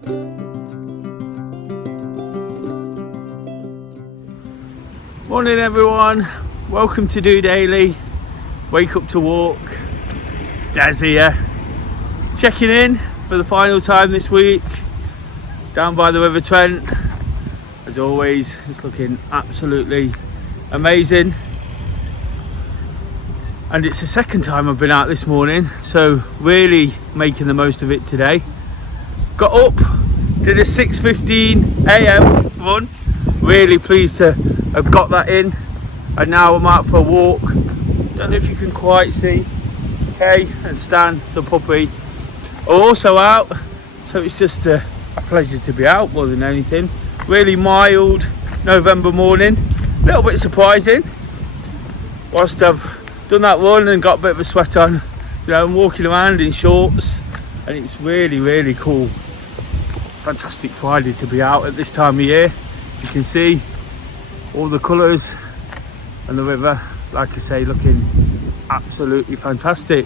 Morning everyone, welcome to DOdaily. Wake up to walk. It's Daz here, checking in for the final time this week down by the River Trent. As always, it's looking absolutely amazing, and it's the second time I've been out this morning, so really making the most of it today. Got up, did a 6:15 a.m. run, really pleased to have got that in, and now I'm out for a walk. Don't know if you can quite see Kay and Stan the puppy are also out, so it's just a pleasure to be out more than anything. Really mild November morning, a little bit surprising whilst I've done that run and got a bit of a sweat on. I'm walking around in shorts, and it's really cool. Fantastic Friday to be out at this time of year. You can see all the colours and the river, like I say, looking absolutely fantastic.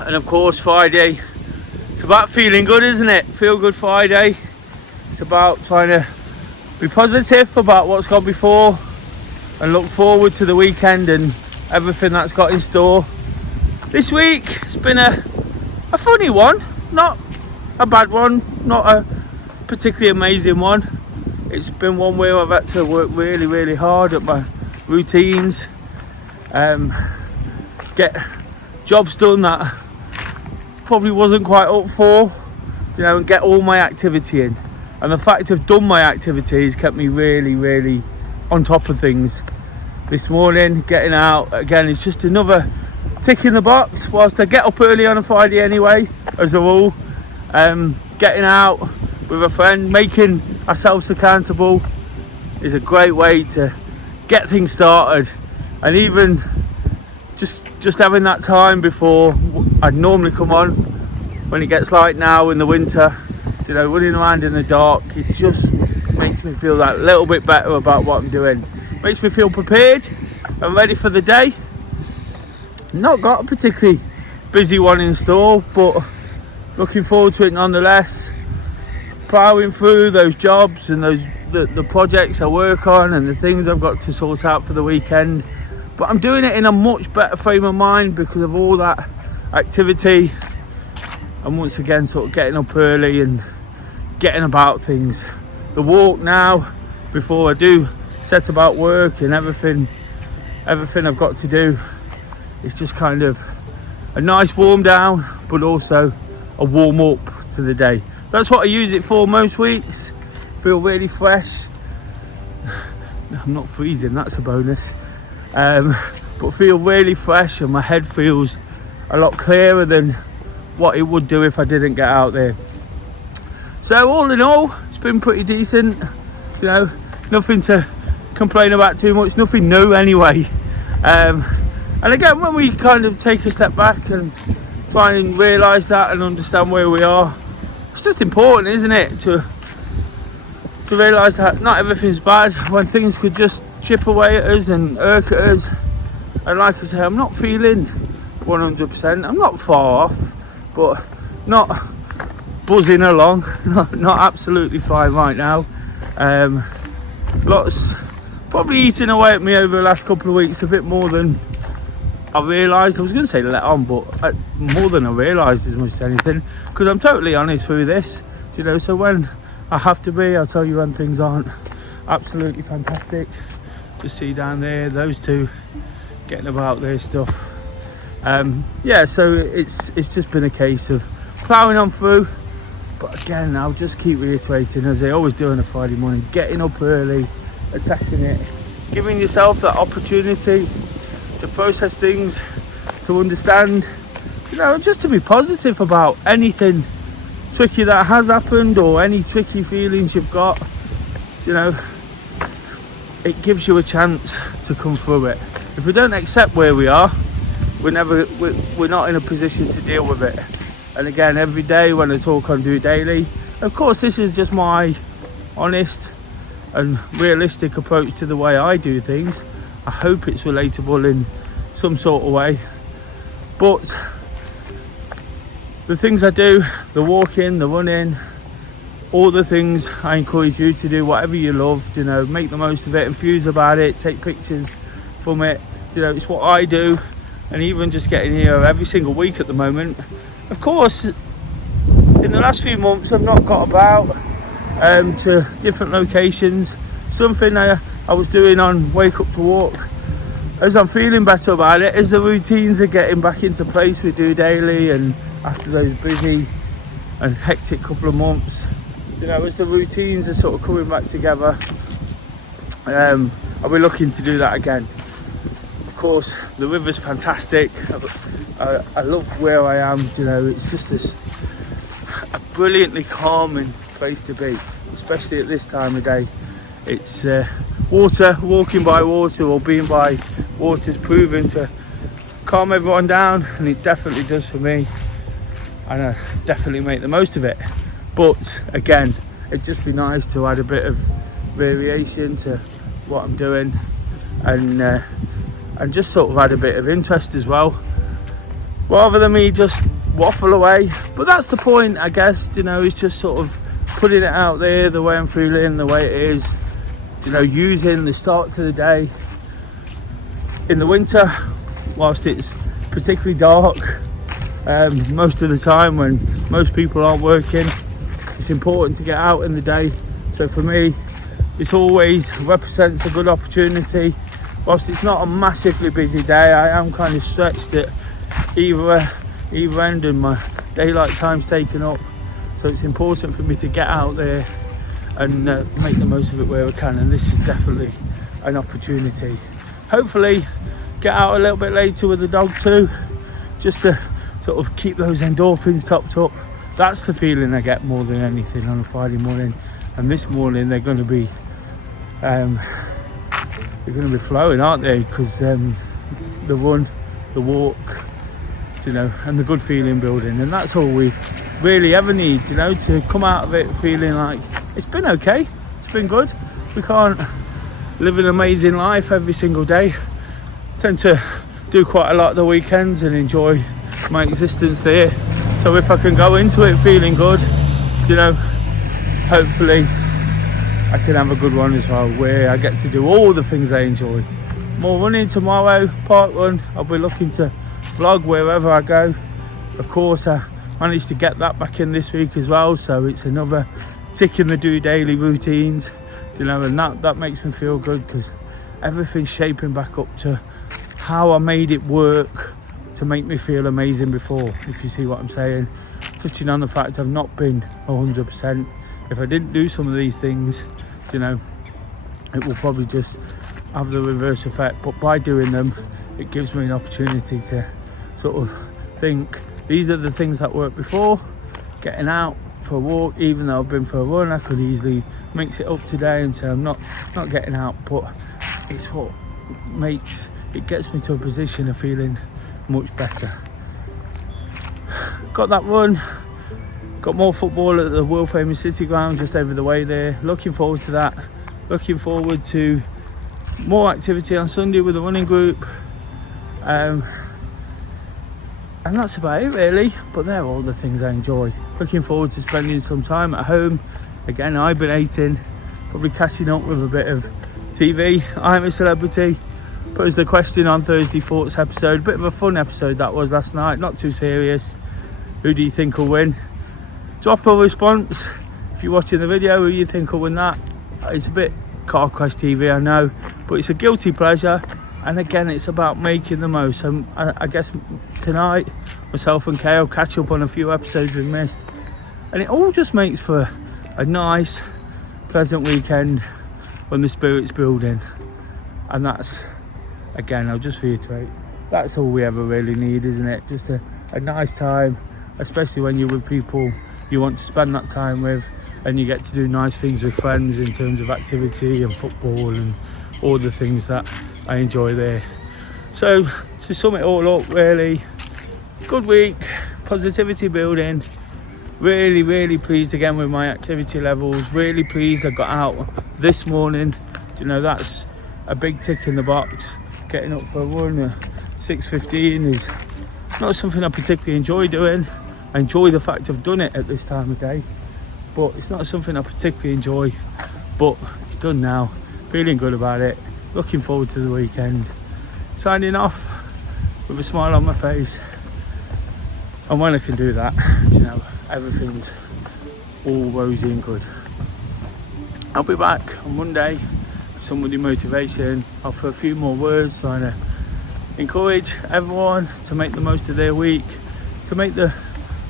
And of course Friday, it's about feeling good, isn't it? Feel good Friday. It's about trying to be positive about what's gone before and look forward to the weekend and everything that's got in store. This week it's been a funny one, not a bad one, not a particularly amazing one. It's been one where I've had to work really hard at my routines, get jobs done that probably wasn't quite up for, and get all my activity in. And the fact I've done my activities kept me really on top of things. This morning, getting out again is just another tick in the box. Whilst I get up early on a Friday anyway, as a rule, getting out with a friend, making ourselves accountable is a great way to get things started. And even just having that time before I'd normally come on when it gets light now in the winter, running around in the dark, it just makes me feel that little bit better about what I'm doing. Makes me feel prepared and ready for the day. Not got a particularly busy one in store, but looking forward to it nonetheless. Ploughing through those jobs and the projects I work on and the things I've got to sort out for the weekend. But I'm doing it in a much better frame of mind because of all that activity, and once again sort of getting up early and getting about things. The walk now before I do set about work and everything I've got to do, it's just kind of a nice warm down, but also a warm up to the day. That's what I use it for most weeks. Feel really fresh. I'm not freezing, that's a bonus. But feel really fresh, and my head feels a lot clearer than what it would do if I didn't get out there. So all in all, it's been pretty decent. Nothing to complain about too much, nothing new anyway. And again, when we kind of take a step back and try and realise that and understand where we are, it's just important, isn't it, to realise that not everything's bad when things could just chip away at us and irk at us. And like I say, I'm not feeling 100%. I'm not far off, but not buzzing along. Not absolutely fine right now. Lots probably eating away at me over the last couple of weeks, a bit more than I realised. I was going to say let on, but more than I realised as much as anything, because I'm totally honest through this, so when I have to be, I'll tell you when things aren't absolutely fantastic. Just see down there, those two getting about their stuff. So it's just been a case of ploughing on through. But again, I'll just keep reiterating, as I always do on a Friday morning, getting up early, attacking it, giving yourself that opportunity to process things, to understand, just to be positive about anything tricky that has happened or any tricky feelings you've got. It gives you a chance to come through it. If we don't accept where we are, we're not in a position to deal with it. And again, every day when I talk on DOdaily, of course this is just my honest and realistic approach to the way I do things. I hope it's relatable in some sort of way, but the things I do, the walking, the running, all the things I encourage you to do, whatever you love, you know, make the most of it, enthuse about it, take pictures from it. You know, it's what I do. And even just getting here every single week at the moment. Of course, in the last few months I've not got about to different locations. Something I was doing on Wake Up to Walk. As I'm feeling better about it, as the routines are getting back into place with DOdaily, and after those busy and hectic couple of months, you know, as the routines are sort of coming back together, I'll be looking to do that again. Of course, the river's fantastic. I love where I am. You know, it's just a brilliantly calming place to be, especially at this time of day. It's water, walking by water or being by water's proven to calm everyone down, and it definitely does for me, and I definitely make the most of it. But again, it'd just be nice to add a bit of variation to what I'm doing, and just sort of add a bit of interest as well, rather than me just waffle away. But that's the point, I guess, you know, it's just sort of putting it out there the way I'm feeling, the way it is, you know, using the start to the day in the winter, whilst it's particularly dark, most of the time when most people aren't working. It's important to get out in the day. So for me, this always represents a good opportunity. Whilst it's not a massively busy day, I am kind of stretched at either end, and my daylight time's taken up. So it's important for me to get out there and make the most of it where I can. And this is definitely an opportunity. Hopefully get out a little bit later with the dog too, just to sort of keep those endorphins topped up. That's the feeling I get more than anything on a Friday morning. And this morning they're going to be flowing, aren't they? Because the run, the walk, you know, and the good feeling building, and that's all we really ever need, you know, to come out of it feeling like it's been okay, it's been good. We can't live an amazing life every single day. Tend to do quite a lot of the weekends and enjoy my existence there. So if I can go into it feeling good, you know, hopefully I can have a good one as well, where I get to do all the things I enjoy. More running tomorrow, park run. I'll be looking to vlog wherever I go. Of course, I managed to get that back in this week as well, so it's another tick in the DOdaily routines, you know, and that makes me feel good, because everything's shaping back up to how I made it work to make me feel amazing before, if you see what I'm saying. Touching on the fact I've not been 100%. If I didn't do some of these things, you know, it will probably just have the reverse effect. But by doing them, it gives me an opportunity to sort of think, these are the things that worked before. Getting out for a walk, even though I've been for a run, I could easily mix it up today and say I'm not getting out, but it's what gets me to a position of feeling much better. Got that run, got more football at the world famous City Ground just over the way there. Looking forward to that. Looking forward to more activity on Sunday with the running group. And that's about it really, but they're all the things I enjoy. Looking forward to spending some time at home, again hibernating, probably catching up with a bit of TV. I'm a Celebrity posed the question on Thursday Thoughts episode, bit of a fun episode that was last night, not too serious. Who do you think will win? Drop a response if you're watching the video, who you think will win that. It's a bit car crash TV, I know, but it's a guilty pleasure. And again, it's about making the most. So I guess tonight, myself and Kay will catch up on a few episodes we've missed. And it all just makes for a nice, pleasant weekend when the spirit's building. And that's, again, I'll just reiterate, that's all we ever really need, isn't it? Just a nice time, especially when you're with people you want to spend that time with, and you get to do nice things with friends in terms of activity and football and all the things that I enjoy there. So to sum it all up, really good week, positivity building, really pleased again with my activity levels, really pleased I got out this morning. You know, that's a big tick in the box. Getting up for a run at 6:15 is not something I particularly enjoy doing, I enjoy the fact I've done it at this time of day, but it's not something I particularly enjoy. But it's done now, feeling good about it, looking forward to the weekend, signing off with a smile on my face. And when I can do that, you know, everything's all rosy and good. I'll be back on Monday with some Monday motivation, offer a few more words, trying to encourage everyone to make the most of their week, to make the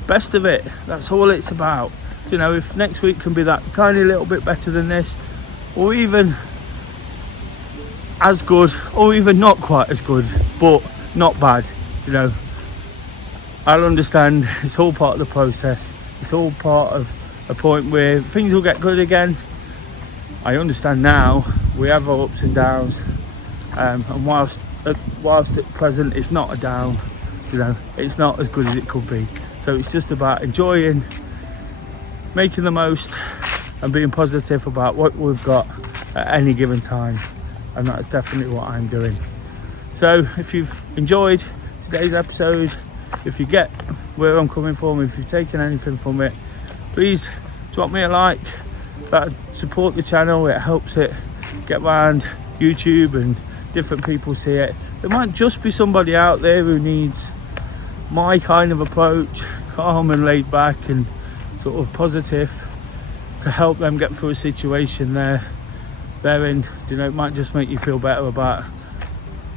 best of it. That's all it's about. You know, if next week can be that tiny little bit better than this, or even as good, or even not quite as good, but not bad, you know, I'll understand. It's all part of the process. It's all part of a point where things will get good again. I understand now we have our ups and downs, and whilst at present it's not a down, you know, it's not as good as it could be. So it's just about enjoying, making the most, and being positive about what we've got at any given time, and that's definitely what I'm doing. So if you've enjoyed today's episode, if you get where I'm coming from, if you've taken anything from it, please drop me a like. That support the channel, it helps it get around YouTube and different people see it. There might just be somebody out there who needs my kind of approach, calm and laid back and sort of positive, to help them get through a situation they're in. You know, it might just make you feel better about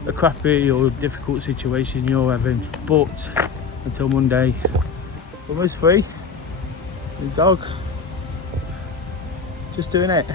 a crappy or difficult situation you're having. But until Monday, almost free. The dog, just doing it.